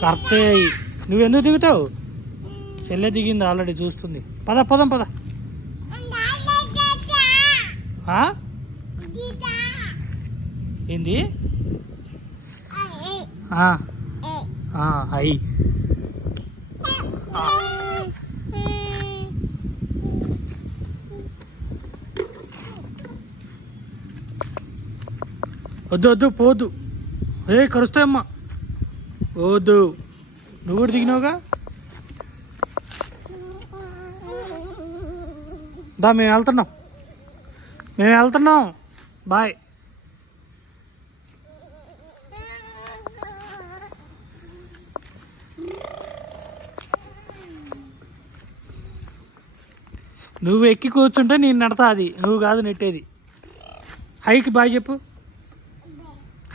కరెక్టే. నువ్వెందుకు దిగుతావు? చెల్లె దిగింది ఆల్రెడీ, చూస్తుంది. పద పదం పద. ఏంది? హై. వద్దు వద్దు పోద్దు. కరుస్తాయమ్మా, వద్దు. నువ్వు కూడా దిగినావుగా. దా, మేము వెళ్తున్నాం. బాయ్. నువ్వు ఎక్కి కూర్చుంటే నేను నడతా, అది నువ్వు కాదు నెట్టేది. హైకి బాయ్ చెప్పు.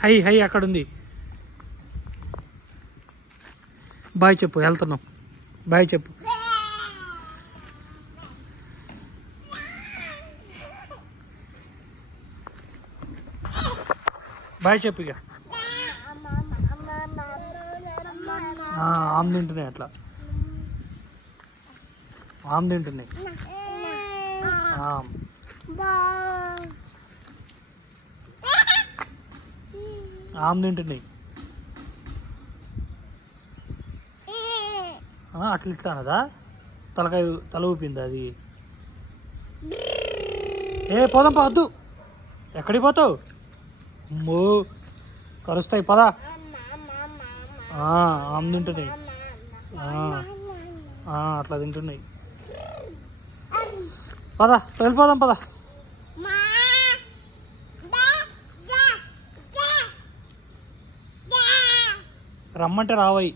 హై అక్కడ ఉంది. బాయ్ చెప్పు, వెళ్తున్నాం. బాయ్ చెప్పు. బాయ్ చెప్పు. ఇక ఆమె తింటున్నాయి, అట్లా ఆమె తింటున్నాయి. అట్లా ఇట్లా అన్నదా? తల ఊపింది అది. పోదాం వద్దు. ఎక్కడికి పోతావు? అమ్మో, కరుస్తాయి. పదా. ఆమె తింటున్నాయి. అట్లా తింటున్నాయి. పద, వెళ్ళిపోదాం. పద. రమ్మంటే రావయి.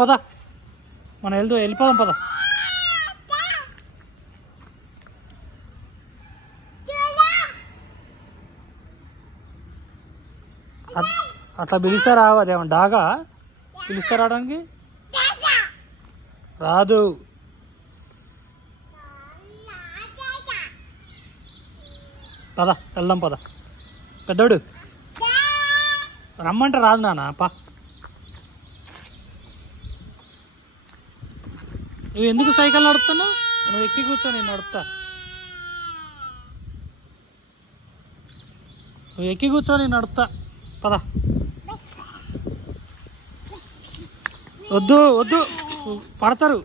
పద మనం వెళ్ళిపోదాం. పద. అట్లా పిలుస్తా రావు. అదేమన్నా డాగా పిలుస్తా రావడానికి? రాదు. పద, వెళ్దాం. పద పెద్దోడు. రమ్మంటే రాదు నాన్న. నువ్వు ఎందుకు సైకిల్ నడుపుతున్నావు? నువ్వు ఎక్కి కూర్చో, నేను నడుపుతా. నువ్వు ఎక్కి కూర్చో, నేను నడుపుతా. పద. వద్దు పడతారు.